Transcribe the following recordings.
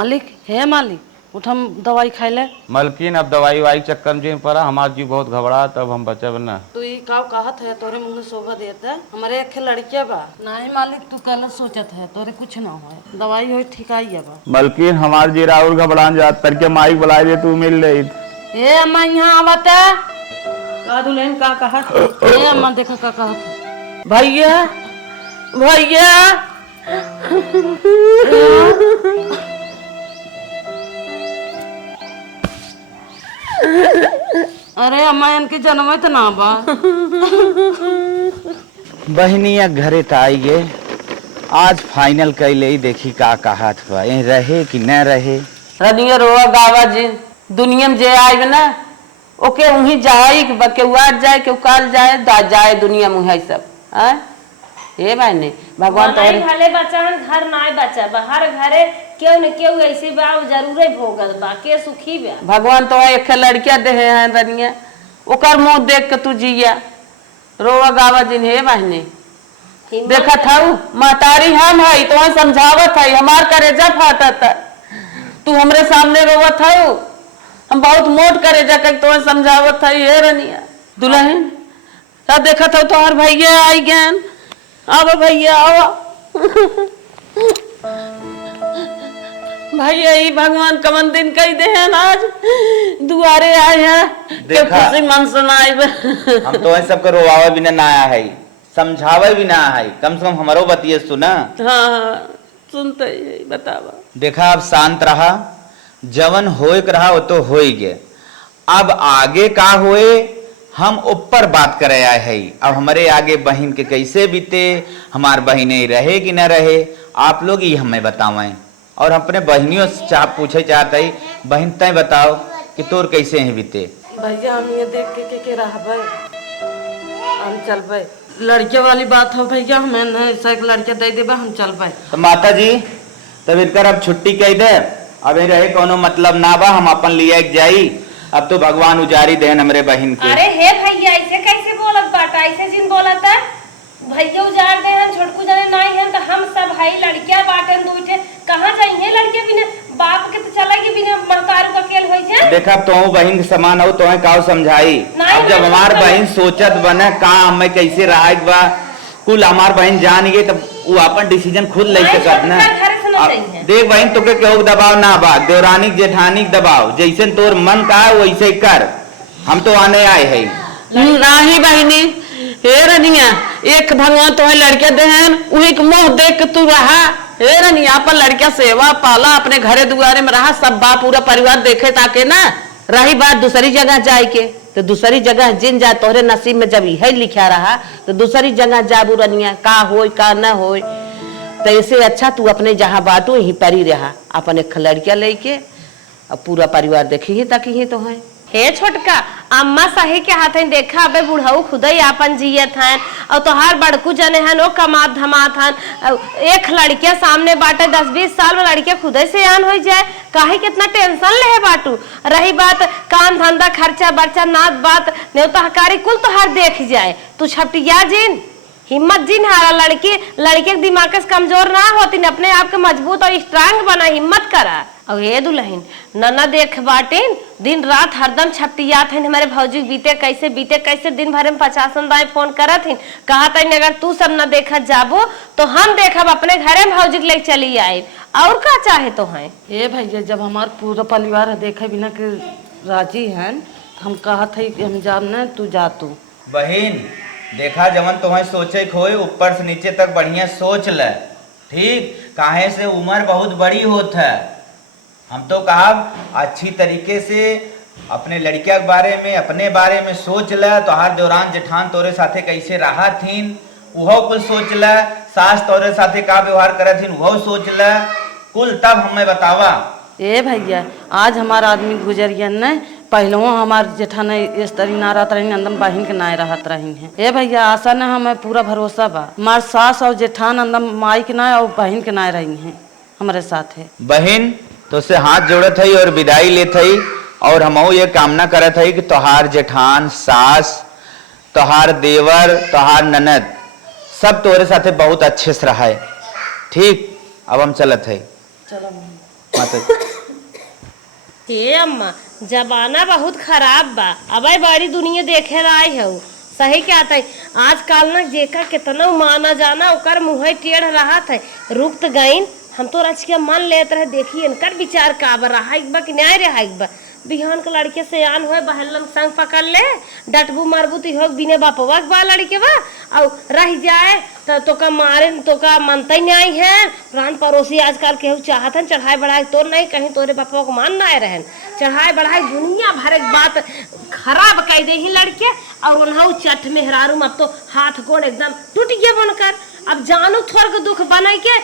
मालिक है मालिक उठ हम दवाई खाई ले। मलकिन अब दवाई वाई चक्कर में पड़ा, हमारा जीव बहुत घबरा, तब हम बचे ना। तू ये का कहत है तोरे मुंह शोभा देता हमारे एक लड़किया बा नहीं मालिक तू कल सोचत है तोरे कुछ ना हो दवाई हो ठीक आई बा। मलकिन हमार जीरा और घबरान जात करके माइक बुला दे तू मिल रही। ए अम्मा यहाँ आवत है का दुल्हन का कहत ए अम्मा देखा का कहत भैया भैया अरे अम्मा इनके जन्म तो ना बा बहनिया घरे त आई गे आज फाइनल कैले देखी का कहत बा रहे कि न रहे। रनिया रोआ गावा जी दुनिया में जे आए ना ओके वहीं जाए के वाट जाए के काल जाए दा जाए दुनिया में है सब हैं ये भाई नहीं भगवान तो भले बच्चा घर नाय बच्चा बाहर घरे क्यों न क्यों ऐसे बा जरूर भोगल बा के सुखी बा भगवान तो एक लड़किया दे हैं रनिया ओकर मुंह देख के तू जिया रोवा गावा जिन हे बहने देखा था महतारी हम है तो समझावत है हमार करेजा फाटत तू हमरे सामने रोवत है हम बहुत मोट करेजा कर तो समझावत है ये रनिया दुल्हन तब देखा था तो हर भैया आई ज्ञान आओ भैया आओ भैया ही भगवान कमन दिन कही दे हैं आज दुआरे आए हैं देखा खुशी मन सुनाई हम तो सबके रोवावे भी ना आया है समझावे भी ना है कम से कम हमारो बतिए सुना। हाँ सुनते ही बतावा देखा अब शांत रहा जवन होए रहा वो तो हो ही गया अब आगे का होए हम ऊपर बात करे आए है। अब हमारे आगे बहन के कैसे बीते हमार बहने रहे कि न रहे आप लोग ही हमें बतावें और अपने बहनियों से पूछे चाहते ही बहन तय बताओ कि तोर कैसे हैं बीते। भैया हम ये देख के रहबे हम चलबे लड़के वाली बात हो भैया हमें ऐसा एक लड़के दे देबे हम चलबे। तो माता जी तब इनकर अब छुट्टी कह दे अब रहे कोनो मतलब ना बा हम अपन लिया जाई अब तो भगवान उजारी देन हमरे बहन के। अरे हे भैया ऐसे कैसे बोलत बाटा ऐसे जिन बोलत है भैया उजाड़ दे हैं छोटकू जाने नहीं है तो हम सब भाई लड़कियां बाटे दूठे कहां जाइए लड़के बिना बाप के तो चलेगी बिना मरतारू का खेल होई जाए। देखा तो बहन के समान हो तो काव समझाई अब जब हमार बहन सोचत बने का हमें कैसे रहा बा कुल हमार बहन जान गई तब वो अपन डिसीजन खुद ले सकत ना। देख बहन तुके केहू दबाव ना बा देवरानी जेठानी दबाव जैसे तोर मन का है वैसे कर हम तो आने आए है राही बहनी हे रनिया एक भगवान तो है लड़के दे हैं उही के मुंह देख के तू रहा हे रनिया अपन लड़किया सेवा पाला अपने घरे दुआरे में रहा सब बाप पूरा परिवार देखे ताके ना। रही बात दूसरी जगह जाए के तो दूसरी जगह जिन जा तोहरे नसीब में जब यही लिखा रहा तो दूसरी जगह जाबू रनिया का होय का न होय तो इससे अच्छा तू अपने जहाँ बाटू यहीं पर ही रहा अपन एक लड़किया लेके अब पूरा परिवार देखे ही ताकि ही तो है। हे छोटका अम्मा सही के हाथ देखा अबे बुढ़ऊ खुद ही आपन जियत हैं और तोहार बड़कू जने हैं वो कमात धमात हैं एक लड़के सामने बाटे 10-20 साल में लड़के खुद ही से आन हो जाए काहे कितना टेंशन ले बाटू। रही बात काम धंधा खर्चा बर्चा नात बात न्योता हकारी कुल तोहार देख जाए तू छपटिया जिन हिम्मत जिन हारा लड़के के दिमाग से कमजोर ना होती अपने आप के मजबूत और स्ट्रांग बना हिम्मत करा। और ये दुल्हन नना देख बाटिन दिन रात हरदम छपटियात हैं हमारे भौजी बीते कैसे दिन भर में 50 दाएं फोन करत हैं कहा अगर तू सब न देखा जाबो तो हम देखब अपने घरे में भौजी लेके चली आए और का चाहे तो है। ये भैया जब हमार पूरा परिवार देखे बिना के राजी हैं हम कहत है हम जाब न तू जा तू बहन देखा जवन तुम्हें सोचे खोए ऊपर से नीचे तक बढ़िया सोच ले ठीक काहे से उम्र बहुत बड़ी होत है हम तो कहा अच्छी तरीके से अपने लड़किया के बारे में अपने बारे में सोच ले तो हर दौरान जेठान तोरे साथे कैसे रहा थीन वह कुल सोच ले सास तोरे साथे का व्यवहार करे थीन वह सोच ले कुल तब हमें बतावा। ए भैया आज हमारा आदमी गुजर गया न पहले हमार जेठान इस तरी ना रहत रही अंदम बहन के ना रहत रही है। ए भैया आशा न हमें पूरा भरोसा बा हमार सास और जेठान अंदम माई के ना और बहन के ना रही है हमारे साथ है। बहन तो से हाथ जोड़त है और विदाई लेत है और हम ये कामना करत है कि तोहार जेठान सास तोहार देवर तोहार ननद सब तोरे साथे बहुत अच्छे से रहा है ठीक। अब हम चलत है। चलो माता हे अम्मा जमाना बहुत खराब बा। अब बड़ी दुनिया देखे आई हो सही क्या था आजकल ना जेका कितना माना जाना ओकर मुँह टेढ़ रहा था रुक तो गईन हम तो रच के मन लेते रहे देखिए इनकर विचार का रहा बा कि न्याय रहा बा बिहान के लड़के से आन हो बहलन संग पकड़ ले डटबू मारबू तो हो बिने बापवा बा लड़के बा और रह जाए तो का मारे तो का मनते न्याय है प्राण पड़ोसी आजकल केहू चाहत है चढ़ाई बढ़ाई तो नहीं कहीं तोरे बापवा को मान ना रहन चढ़ाई बढ़ाई दुनिया भर एक बात खराब कह दे ही लड़के और उन्हें चट मेहरारू अब तो हाथ गोड़ एकदम टूट गए बनकर अब जानू थोड़ के दुख बनाई के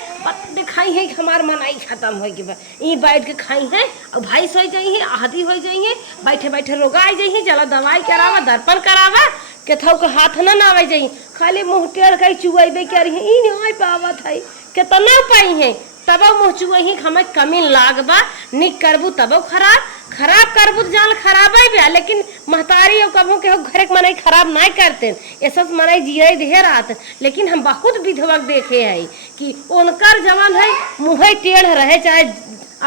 दिखाई है हमार मनाई खत्म हो गई बैठ के खाई है और भाई सो जाइए आदि हो जाइए बैठे बैठे रोगा आ जाइए जला दवाई करावा दर्पण करावा केथौ के हाथ न आवे जाइए खाली मुंह टेढ़ के चुआबे करी ई नहीं पावत है कितना पाई है तब मुँह चुही हमें कमी लागबा निक करबू तब खराब करबू तो जान खराब है लेकिन महतारी और कबू के घर के मनाई खराब नहीं करते ऐसा मनाई जिये दे रात लेकिन हम बहुत विधवक देखे है कि उनकर जवान है मुँह टेढ़ रहे चाहे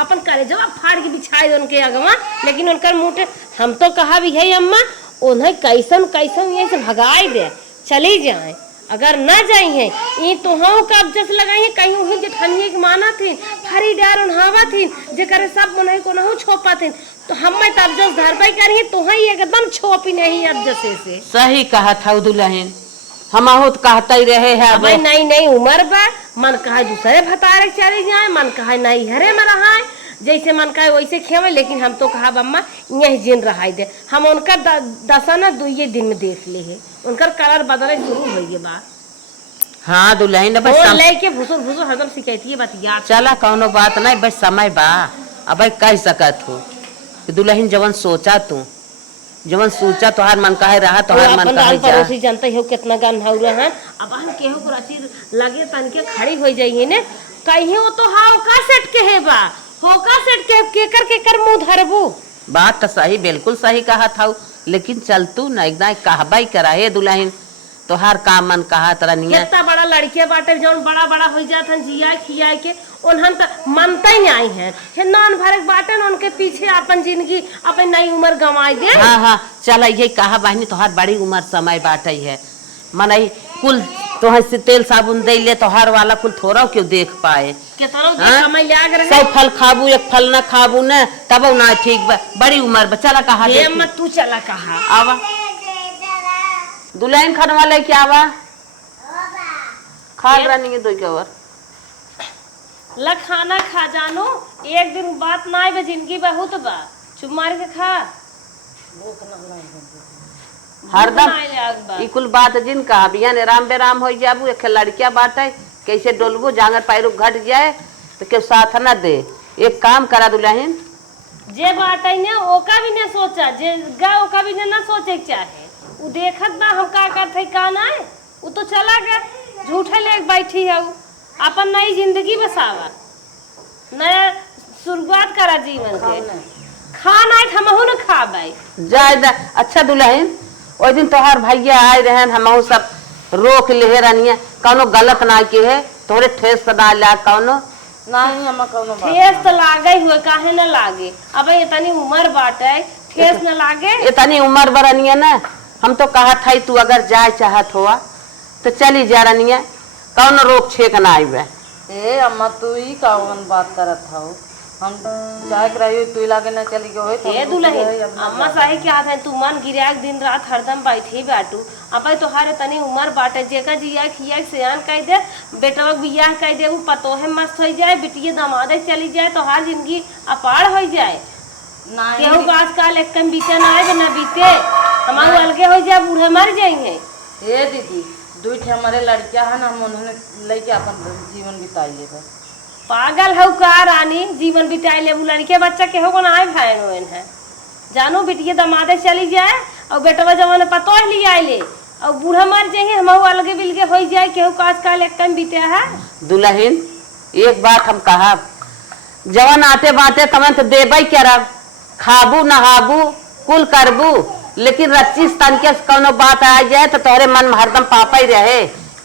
अपन करे जवाब फाड़ के बिछाए उनके अगवा लेकिन उनकर मुँह हम तो कहा भी है अम्मा उन्हें कैसन कैसन ये से भगाए दे चली जाए अगर न जाइए ये तो हम कब जस लगाइए कहीं वही जेठानिए के माना थी फरी डार उन्हावा थी जेकर सब मुनई को नहु छोपा थी तो हम तब जस धरबाई करिए तो ही एकदम छोपी नहीं अब जैसे से सही कहा था दुल्हन हम बहुत कहते ही रहे हैं अब नहीं नहीं उम्र बा मन कहा दूसरे भतारे चले जाए मन कहा नहीं हरे में रहा जैसे मन का वैसे खेवे लेकिन हम तो कहा अम्मा यही जिन रहा दे हम उनका दशा न दुए दिन में देख ले है उनकर कलर बदले शुरू हो गए बा हाँ दुल्हन लेके भुसुर भुसुर हरदम शिकायती बात याद चला कौनो बात नहीं बस समय बा अब कह सकत हो दुल्हन जवन सोचा तू जवन सोचा तोहार मन काहे रहा तोहार मन काहे जा पड़ोसी जानते हो कितना गन हो रहा है अब हम केहू को रची लगे तन के खड़ी हो जाइए ने कहीं वो तो हाउ का सेट के है बा होका सेट के केकर मुंह धरबू बात तो सही बिल्कुल सही कहा था लेकिन चल तू न एकदम कहबाई कराए दुल्हन तोहार काम मन कहा तरह निया इतना बड़ा लड़के बाटे जौन बड़ा बड़ा हो जात हन जिया खिया के उन्हन त मनते ही आई हैं हिंदान भरक बाटे न उनके पीछे अपन जिंदगी अपन नई उम्र गंवाई दे हाँ हाँ चल ये कहा बहनी तोहार बड़ी उम्र समय बाटे है मनई कुल तोहर से तेल साबुन दे ले तोहार वाला कुल थोड़ा क्यों देख पाए केतनो देख समय लाग रहे सब फल खाबू एक फल न खाबू न तब ना ठीक बड़ी उम्र बा चला कहा हे मत तू चला कहा आवा दुल्हन खाने वाले क्या आवा खा रही है दो कवर ला खाना खा जानो एक दिन बात ना आए जिंदगी बहुत बा चुप मार के खा हरदम कुल बात जिन कहा बिया ने राम बेराम हो जाबू एक लड़किया बाटे कैसे डोलबू जांगर पैरू घट जाए तो क्यों साथ न दे एक काम करा दुल्हन जे बाटे ने ओका भी ने सोचा जे गा ओका भी ने ना सोचे चाहे उ देखत बा हम का करते का ना उ तो चला गया झूठे ले बैठी है अपन नई जिंदगी बसावा नया शुरुआत करा जीवन के खाना हमहू न खा भाई जाए अच्छा दुल्हन ओइ दिन तोहार भैया आए रहे हमहू सब रोक ले रनिया कौनो गलत ना के है तोरे ठेस सदा ला कौनो नहीं हम कौनो ठेस तो लागे हुए काहे न लागे अब इतनी उम्र बाटे ठेस न लागे इतनी उम्र बरनिया ना हम तो कहा था तू अगर जाए चाहत हुआ तो चली जा रनिया कौनो रोक छेक ना आईबे ए अम्मा तू ही कौन बात करत हो हम जाए रही तू लागे ना चली गई तो ए दुल्हन अम्मा साही क्या है तू मन गिराक दिन रात हरदम बैठी बाटू अपे तोहारे तनी उम्र बाटे जेका जिया खिया सियान कह दे बेटवा बियाह कह दे उ पतोहे मस्त हो जाए बिटिया दामादे चली जाए तोहार जिंदगी अपार हो जाए केहू आजकल एक कम बीते ना आए ना बीते हमारे अलगे हो जाए बूढ़े मर जाएंगे ए दीदी दू ठे हमारे लड़कियां है ना हम उन्होंने लेके अपन जीवन बिताइए बस पागल हो का रानी जीवन बिताए ले लड़के बच्चा के हो ना आए भाई है जानो बिटिया दमादे चली जाए और बेटवा जवान पतो ली आए ले और बूढ़ा मर जाएंगे हम अलगे बिलगे हो जाए केहू काज काल एक कम बीते है दुल्हन एक बात हम कहा जवान आते बाटे तमन तो देबई करब खाबू नहाबू कुल करबू लेकिन रच्चीस तन के कोनो बात आ जाए तो तोहरे मन में हरदम पापा ही रहे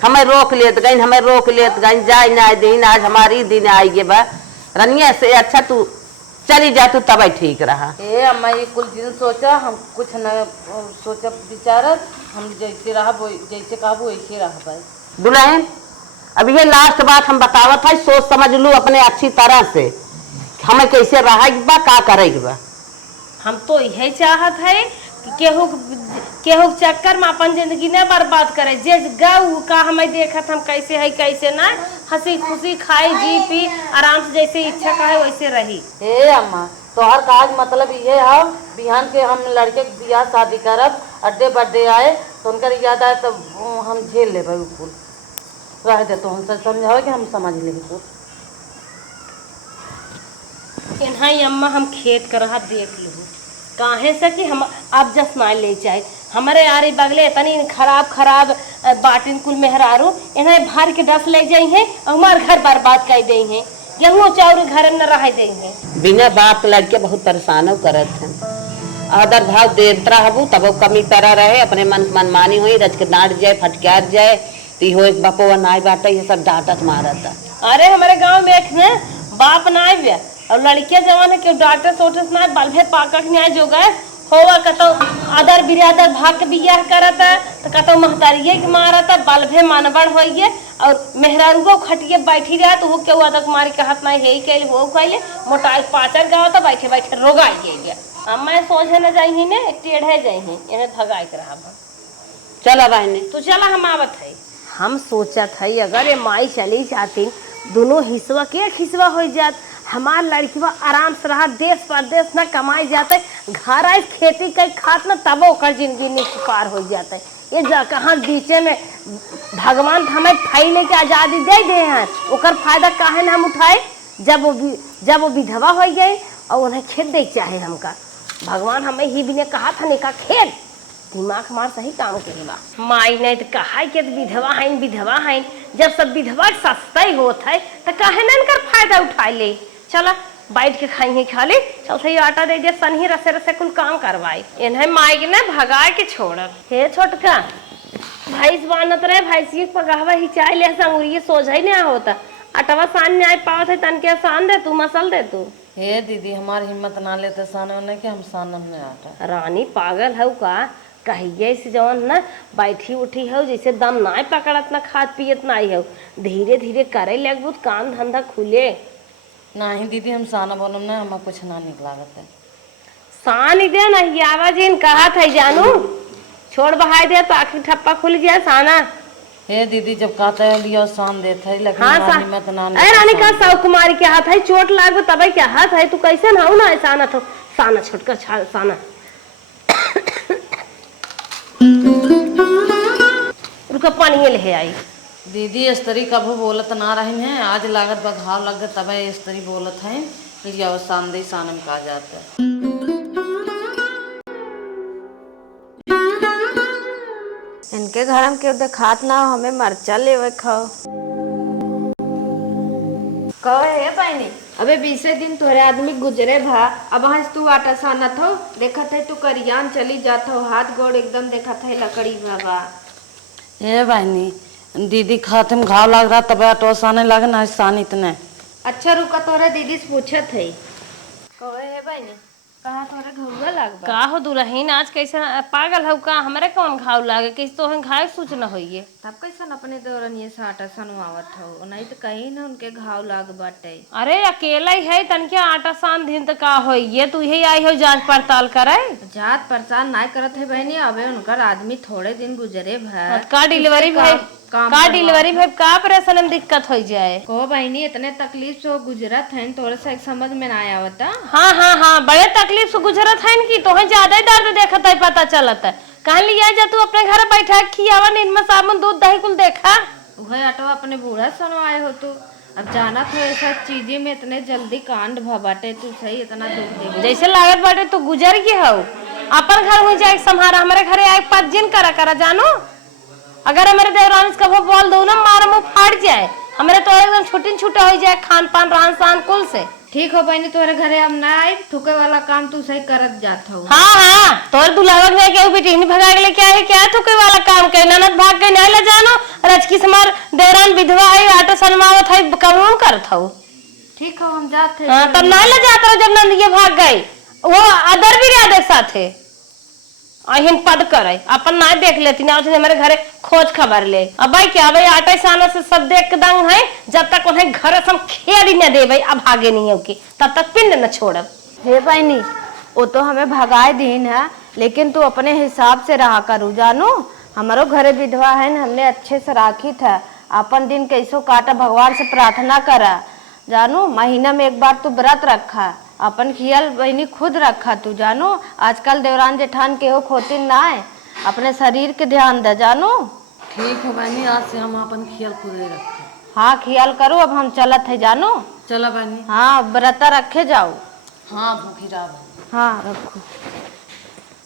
हमें रोक लेत गई जाए ना दिन आज हमारी दिन आई गे बा रनिया से अच्छा तू चली जा, तू तब ठीक रहा। ए अम्मा ये कुल दिन सोचा, हम कुछ न सोचा विचारत, हम जैसे रहा जैसे कहा वैसे रह पाए। दुल्हन अब ये लास्ट बात हम बतावत है, सोच समझ लू अपने अच्छी तरह से हमें कैसे रहा बा का करेगी बा। हम तो यही चाहत है कि केहू चक्कर में अपन जिंदगी न बर्बाद करे। जे गऊ का हमें देखत हम कैसे है कैसे ना, हंसी खुशी खाई जी पी आराम से जैसे इच्छा का है वैसे रही। ए अम्मा तोहर काज मतलब ये है, बिहान के हम लड़के के बियाह शादी करब, अड्डे बड्डे आए तो उनकर याद आए तो हम झेल ले कुल रह दे, तो हम समझाओ कि हम समझ ले कुल। इन्हें अम्मा हम खेत कर रहा देख लू काहे से कि हम अब जस ना ले जाए हमारे आरे बगले इतनी खराब बाटिन कुल मेहरारू इन्हें भर के डस ले जाई हैं और हमार घर बर्बाद कर दे हैं, गेहूँ चाउर घर न रह दे हैं। बिना बाप लड़के बहुत परेशान करत हैं, आदर भाव देत रहबू तब कमी तरह रहे, अपने मनमानी हुई रच के डांट जाए फटकार जाए ती हो एक बापो नाई बाटा ये सब डांटत मारत। अरे हमारे गांव में एक ने बाप ना आया और लड़कियां जवान है कि डॉक्टर सोटस ना बल्भे पाकक न्याय जो गए होवा कतो अदर बिरादर भाग के बियाह करत तो कतो महतारिये के मारत बल्भे मानवड़ होइए और मेहरारू खटिए बैठी रहा तो वो क्यों अदक मारी कहत ना हे कैले वो कैले मोटाई पाचर गाँव तो बैठे बैठे रोगाई गया। अब मैं सोचे न जाई ने टेढ़े जाई इन्हें भगाई के रहा। चला बहने तो चला हम आवत है। हम सोचा था अगर ये माई चली जाती दोनों हिस्सा के हिस्सा हो जात, हमार लड़कीवा आराम से रहा, देश परदेश न कमाई जाते, घर आए खेती कर खात न तब ओकर जिंदगी निष्पार हो जाते। ये कहाँ बीचे में भगवान हमें फैले के आज़ादी दे दे हैं, ओकर फायदा काहे न हम उठाए जब वो विधवा हो गई और उन्हें खेत दे चाहे हमका। भगवान हमें ही भी ने कहा था निका खेत दिमाग हमार सही काम करेगा। माई नहीं तो कहा कि विधवा है जब सब विधवा सस्ता ही होता है तो कहे न इनकर फायदा उठा ले। चला बैठ के खाई खा ले, चल सही आटा दे दे सनही रसे रसे कुल काम करवाई। इन्हें माई के न भगा के छोड़। हे छोटका भैंस बानत रहे, भैंसी पगावा ही चाय ले संगुरी सोझा ही नहीं होता, अटवा सान नहीं पावत है तन के सान दे तू मसल दे तू। हे दीदी हमारी हिम्मत ना लेते साने के हम सानम ने आटा। रानी पागल है का कहिए से जवन न बैठी उठी हो जैसे दम ना पकड़त न खाद पियत ना हो, धीरे धीरे करे लगबू काम धंधा खुले। नहीं दीदी हम साना बोलम ना, हमें कुछ ना निक लागत है। सान दे नहीं आवाज इन कहा था जानू छोड़ बहाई दे तो आखिर ठप्पा खुल गया साना। हे दीदी जब कहते हैं लियो सान देते है लेकिन हाँ हमारी हिम्मत ना अरे रानी का साउ कुमारी के हाथ है चोट लागो तब क्या हाथ है तू कैसे ना हो ना ऐसा ना तो साना छोटकर साना रुका पानी ले आई। दीदी स्त्री कभू बोलत ना रही हैं, आज लागत बा घाव लग तब स्त्री बोलत है लियो सान दे सानम कहा जाता है। इनके घर हम क्यों देखात ना हो, हमें मरचा लेवे खाओ कहे बहनी। अबे 20 दिन तोरे आदमी गुजरे भा, अब हंस तू आटा सानत हो, देखत है तू करियान चली जात हो, हाथ गोड़ एकदम देखत है लकड़ी बाबा। ए बहनी दीदी खाते में घाव लग रहा तब आटो साने लगे ना सान इतने। अच्छा रुका तोरे दीदी से पूछत है कहे है बहनी कहाँ तोरे घुआ लागबा का हो दुल्हन आज कैसे पागल हो का हमरे कौन घाव लागे किस तो घाव सूचना होइए तब कैसन अपने दौरनिए से आटा सनवावत हो, नहीं तो कहीं ना उनके घाव लाग बाटे। अरे अकेला ही है तनके आटा सान दिन तो का होइए तू ही आई हो जांच पड़ताल करे। जात परेशान ना करत है बहनी, अबे उनकर आदमी थोड़े दिन गुजरे भा का डिलीवरी भाई का डिलीवरी भाई का ऑपरेशन में दिक्कत हो जाए को बहनी इतने तकलीफ से गुजरत है तोरे से समझ में ना आवता। हाँ बड़े तकलीफ से गुजरत है कि तो ज्यादा दर्द देखत है पता चलत है। कहाँ लिया जा तू अपने घर बैठा खियावा निरमा साबुन दूध दही कुल देखा वह आटवा अपने बूढ़ा सनवाए हो तू, अब जाना तो ऐसा चीजें में इतने जल्दी कांड भबाटे तू सही इतना दुख दे जैसे लागत बाटे तू गुजर गई हो अपन घर हो जाए संहारा हमारे घरे आए 5 दिन करा जानो। अगर हमारे देवरान का वो बोल दो ना मारा मुंह फाड़ जाए हमारे तो एकदम छुट्टी छूटा हो जाए खान पान रहन सहन कुल से। ठीक हो बहनी तोरे घरे हम ना आए, ठुके वाला काम तू सही करत जात हो। हाँ तोर दुल्हावा में के बेटी नहीं भगा के क्या है क्या ठुके वाला काम के ननद भाग के नहीं ले जानो रजकी समार देवरान विधवा है आटा सनमावत है कौन करत हो। ठीक है हम जाते हाँ, तब नहीं ले जाता रहो जब नंदिया भाग गई वो अदर भी रहा देख साथे अहिन पद करे अपन ना देख लेती ना उसे मेरे घरे खोज खबर ले अब भाई क्या भाई आटा साना से सब देख के दंग है जब तक उन्हें घर से हम खेल ही न दे भाई अब भागे नहीं हो की तब तक पिंड न छोड़ब। हे बहनी वो तो हमें भगाए दीन है लेकिन तू अपने हिसाब से रहा करू जानू हमारो घरे विधवा है न हमने अच्छे से राखी था अपन दिन कैसो काटा भगवान से प्रार्थना करा जानू महीना में एक बार तू व्रत रखा अपन खियाल बहनी खुद रखा तू जानू आजकल देवरान जेठान के हो खोतिन ना है अपने शरीर के ध्यान दे जानू। ठीक है बहनी आज से हम अपन खियाल खुद ही रखे। हाँ खियाल करो अब हम चलत है जानू। चला बहनी। हाँ व्रता रखे जाओ। हाँ भूखी रहा। हाँ रखो।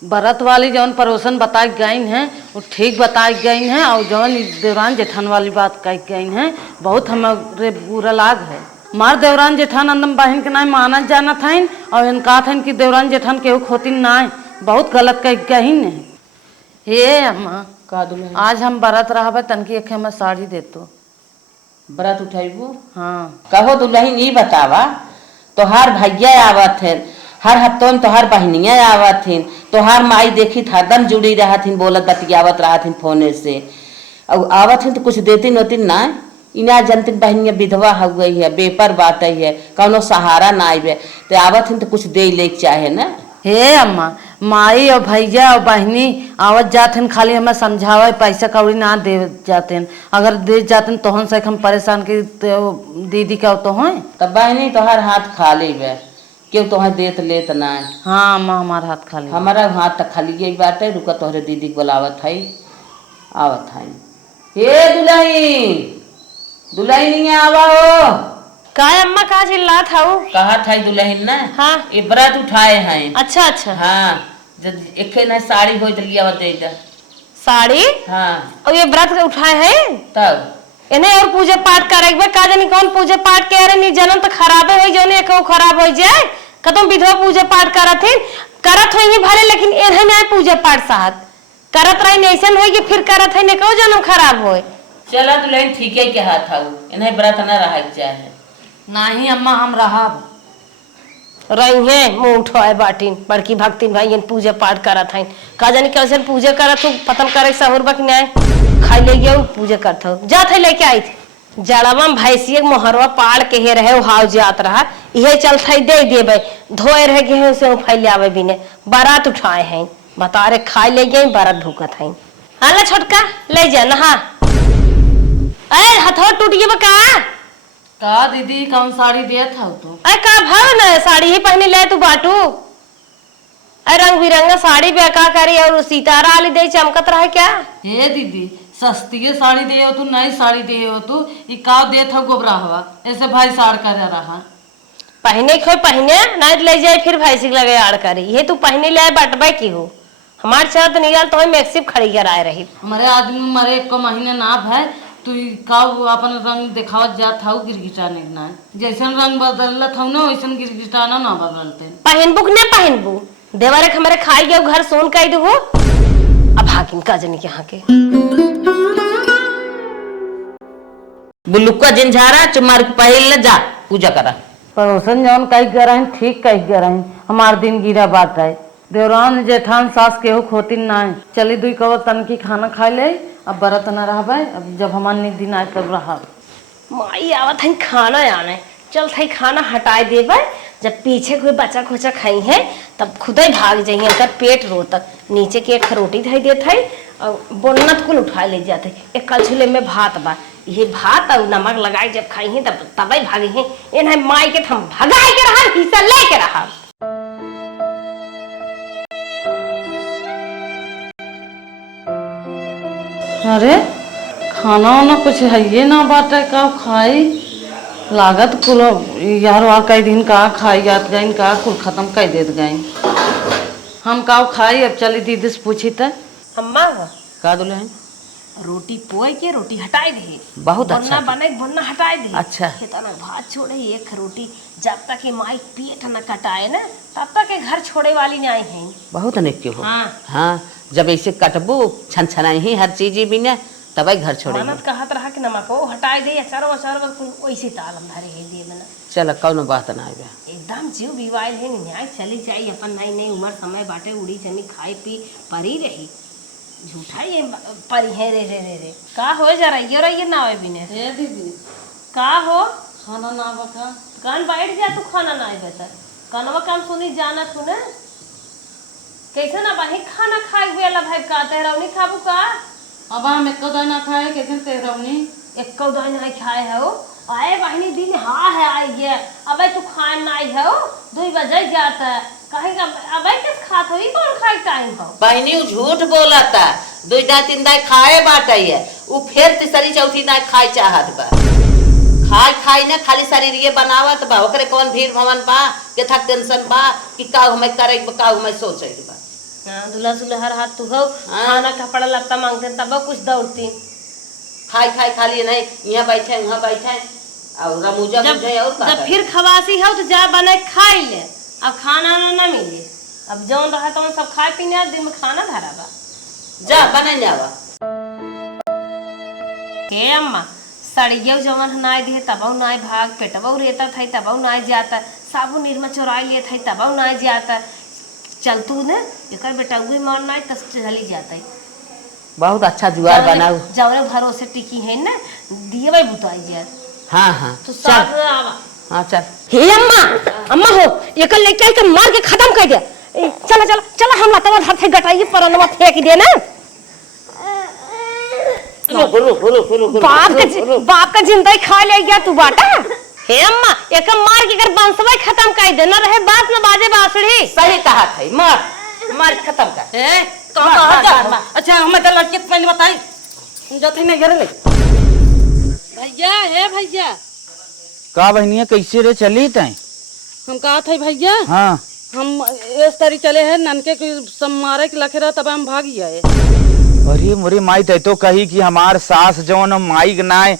व्रत वाली जौन परोसन बताई गई हैं वो ठीक बताई गई हैं और जौन देवरान जेठान वाली बात कही गई हैं बहुत हमारे बुरा लाग है। मार देवरान जेठान अंदम बहन के नाम माना जाना था और इनका था कि देवरान जेठान केहू खोतिन ना बहुत गलत कह गई ने। हे अम्मा का दुल्हन आज हम व्रत रहा तनकी एक हमें साड़ी दे तो व्रत उठाइबो। हाँ कहो दुल्हन ये बतावा तोहार भैया आवत है हर हफ्तों में तोहार बहनिया आवत थीन तोहार माई देखी था हरदम जुड़ी रहा थीन बोलत बतियावत रहा थीन फोने से और आवत थीन तो कुछ देती नोती ना इना जनतिन बहनिया विधवा हो गई है बेपर बात है कौनो सहारा ना आए तो आवत थीन तो कुछ दे ले चाहे ना। हे अम्मा माई और भैया और बहनी आवत जाते खाली हमें समझावे पैसा कौड़ी ना दे जाते अगर दे जाते तोहन से हम परेशान की दीदी का तो हैं तब बहनी तोहार हाथ खाली बे क्यों तोहर देत लेत ना। हाँ अम्मा हमारा हाथ खाली हमारा हाथ तक खाली यही बात है रुका तोहरे दीदी को बोलावत है आवत है। हे दुल्हन दुल्हन नहीं आवा हो का अम्मा का चिल्ला था वो कहा था दुल्हन ना। हाँ ये व्रत उठाए हैं। अच्छा अच्छा हाँ जब एक ना साड़ी हो लिया दे दा साड़ी हाँ और ये व्रत उठाए हैं तब इन्हें और पूजा पाठ करे का जानी कौन पूजा पाठ कह रहे नहीं जन्म तो खराबे हो जो ने खराब हो जाए कतम विधवा पूजा पाठ करत हो भले लेकिन इन्हें ना पूजा पाठ साहत करत रही ऐसा हो कि फिर करत है कहो जन्म खराब हो। चला दुल्हन ठीक है क्या था इन्हें व्रत न रहा चाहे नहीं अम्मा हम रहा रही है मुंह उठाए बाटीन बड़की भक्ति भाई पूजा पाठ करत है का जानी कैसे पूजा करत हो पतन करे सहूर बक न्याय खाई ले गया पूजा करत हो जात है लेके आई थे जड़वा में भैंसिया मोहरवा पाड़ के हे रहे हाव जात रहा ये चलता ही दे देवे धोए रह गए उसे फैले आवे बिने बारात उठाए हैं बता रहे खाई ले गए बारात भूकत है। हाँ छोटका ले जा नहा अरे हथौड़ टूट गया का का दीदी कौन साड़ी दिया था तो अरे का भाव न साड़ी ही पहने ले तू बाटू अरे रंग बिरंगा साड़ी पे का करी और सितारा वाली दे चमकत रहा क्या। हे दीदी सस्ती साड़ी दे हो तू नई साड़ी दे हो तू ये का दे था गोबरा हवा ऐसे भाई साड़ कर रहा पहने खो पहने नहीं ले जाए फिर भैंसी लगे आड़ करी ये तू पहने ले बटबे की हो हमारे चलत निकाल तो मैक्सिप खड़ी कर आए रही हमारे आदमी मरे एक महीने नाप है तू का अपन रंग दिखावत जात था गिरगिटा निकना जैसन रंग बदलत था ना वैसन गिरगिटाना ना बदलते पहनबू ने पहनबू देवारे हमारे खाई गए घर सोन कह दू अब हाकिम का जनी यहाँ के बुलुक्का जिंझारा चुमार पहल जा पूजा करा पड़ोसन जौन कही कर रहे ठीक कही कर रहे हमार दिन गिरा बात है देवरान जेठान सास केहू खोतिन ना चली दुई कहो तन की खाना खा ले अब बरत न रहा अब जब हमारे दिन आए तब रहा माई आवत है खाना आने चल थे खाना हटाए देवे जब पीछे कोई बच्चा खोचा खाई है तब खुद ही भाग जाइए उनका पेट रोतक नीचे की एक रोटी धई देते है और बोनत कुल उठा ले जाते एक कलछुले में भात बा ये भात और नमक लगाई जब खाई है तब तब भागे हैं इन्हें माई के हम भगाए के रहा हिस्सा ले के रहा। अरे खाना वाना कुछ है ये ना बाटे का खाई लागत कुल यार वार कई दिन का खाई जात गई का कुल खत्म कर देत गई हम का खाई अब चली दीदी से पूछी त अम्मा का दुल्हन रोटी पोए के रोटी हटाए दे बहुत अच्छा बने बनना हटाए दे अच्छा खेतना भात छोड़े एक रोटी जब तक ये माई पेट न कटाए ना तब तक ये घर छोड़े वाली नहीं है बहुत अनेक हो। हाँ हाँ जब ऐसे कटबू छन छनाई ही हर चीज भी न तब घर छोड़ेंगे। मानत कहत रहा कि नमको हटाए दे अचारो अचारो बस वैसे ताल हम धरे हे दिए बना। चल कौनो बात ना आवे। एकदम जीव बिवाइल है न्याय चली जाई अपन नई नई उम्र समय बाटे उड़ी जमी खाई पी परी रही झूठा ये परी है रे रे रे रे का हो जा रही है ये ना आवे बिने हे दीदी का हो खाना ना बका कान बैठ जा तू खाना ना आवे त कनवा काम सुनी जाना सुने कैसे ना बाही खाना खाए हुए ला भाई का तेरौनी खाबू का अब हम एक दाई ना खाए कैसे तेरौनी एक दाई ना खाए हो आए बहनी दिन हाँ है आई है अब तू खाए ना आई हो 2 बजे जाता है कहेगा अब किस खात हो ई कौन खाए टाइम हो बहनी उ झूठ बोलता 2 दाई 3 दाई खाए बाटे है उ फिर तीसरी चौथी दाई खाए चाहत बा खाई ना खाली शरीर ये बनावत बा ओकरे कौन भीड़ भवन बा के थक टेंशन बा कि का हमें करे का हमें सोचे बा। हां दुल्हा सुलहर हाथ तू हो खाना कपड़ा लगता मांगते तब कुछ दौड़ती खाई खाली नहीं यहाँ बैठे वहाँ बैठे और रमूजा बुझे और जब फिर खवासी हो तो जा बने खाई ले अब खाना ना मिले अब जौन रहा तो सब खाए पीने दिन में खाना धरा बा जा बने जावा के अम्मा सड़ियो जवन नाय दे तबौ नाय भाग पेटबौ रेता थई तबौ नाय जाता साबुन निर्मा चोराई ले थई तबौ नाय जाता चल तू ने एकर बेटाउए मन नाय तस चली जाता बहुत अच्छा जुआर बनाऊ जवरे भरोसे टिकी है ना दिए बुताई जा हाँ तो साथ में आवा हाँ चल हे अम्मा अम्मा हो एकर लेके आई के मार के खत्म कर दे चला चला चला हम तवा धर थे गटाई परनवा फेंक दे ना बाप का जिंदा खा ले गया तू बाटा हे अम्मा एक मार के कर बंसवा खत्म कर दे ना रहे बात ना बाजे बांसुरी सही कहा था मार खत्म कर ए अच्छा हमें तो लड़की पहले बताई जो थी ना घेरे ले भैया हे भैया का बहनिया कैसे रे चली तय हम कहा थे भैया हाँ हम इस तरी चले हैं ननके के सब मारे के लखे रहा तब हम भाग गए। अरे मोरे माई तय तो कही कि हमार सास जवन माई गनाए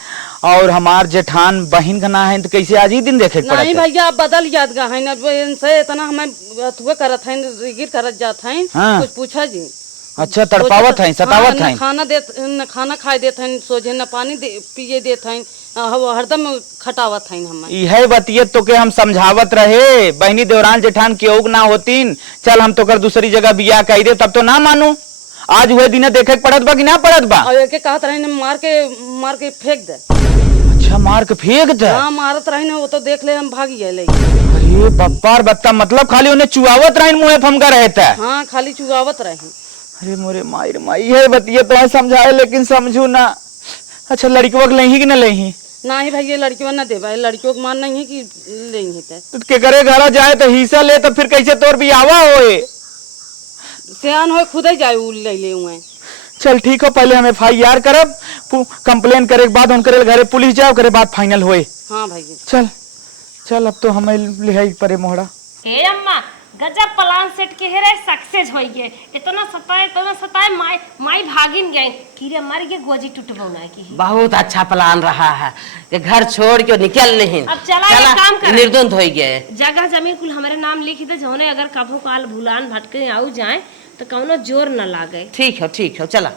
और हमार जेठान बहन गना है तो कैसे आज ही दिन देखे पड़ा नहीं भैया अब बदल याद गा है ना इनसे इतना हमें अथुए करत हैं रिगिर करत जात हैं हाँ। कुछ पूछा जी अच्छा तड़पावत है सतावत है न खाना खाए देत हैं सोझे न पानी पिए देत हैं हरदम खटावत हैं हम यह बतियत तो के हम समझावत रहे बहनी देवरान जेठान केहू ना होतीन चल हम तो कर दूसरी जगह बियाह कही दे तब तो ना मानू आज हुए दिन देखे पड़त बा कि ना पड़त बा और एक कहत रहे मार के फेंक दे अच्छा मार के फेंक दे हाँ मारत रहे वो तो देख ले हम भाग गए अरे बप्पार बत्ता मतलब खाली उन्हें चुआवत रहे मुँह फमका रहता है हाँ खाली चुगावत रहे अरे मोरे माई रे माई ये बतिया तो समझाए लेकिन समझू ना अच्छा लड़की वक्त लेही कि ना लेही ना ही भैया लड़कियों न दे भाई लड़कियों को मान नहीं है कि लेंगे तो के करे घर जाए तो हिस्सा ले तो फिर कैसे तोर भी आवा होए सियान हो खुद ही जाए ले हुए चल ठीक हो पहले हम FIR करब कंप्लेन करे के बाद उनके घरे पुलिस जाओ करे बाद फाइनल होए हाँ भैया चल चल अब तो हमें लिहाई परे मोहड़ा हे अम्मा गजब प्लान सेट के हेरे सक्सेस हो गए इतना सताए माई भागिन गए कीड़े मर गए गोजी टूटबो ना की बहुत अच्छा प्लान रहा है कि घर छोड़ के निकल नहीं अब चला एक काम कर निर्द्वंद हो गए जगह जमीन कुल हमारे नाम लिख दे जौने अगर कभू काल भूलान भटके आऊ जाए तो कौनो जोर न लागे ठीक है चला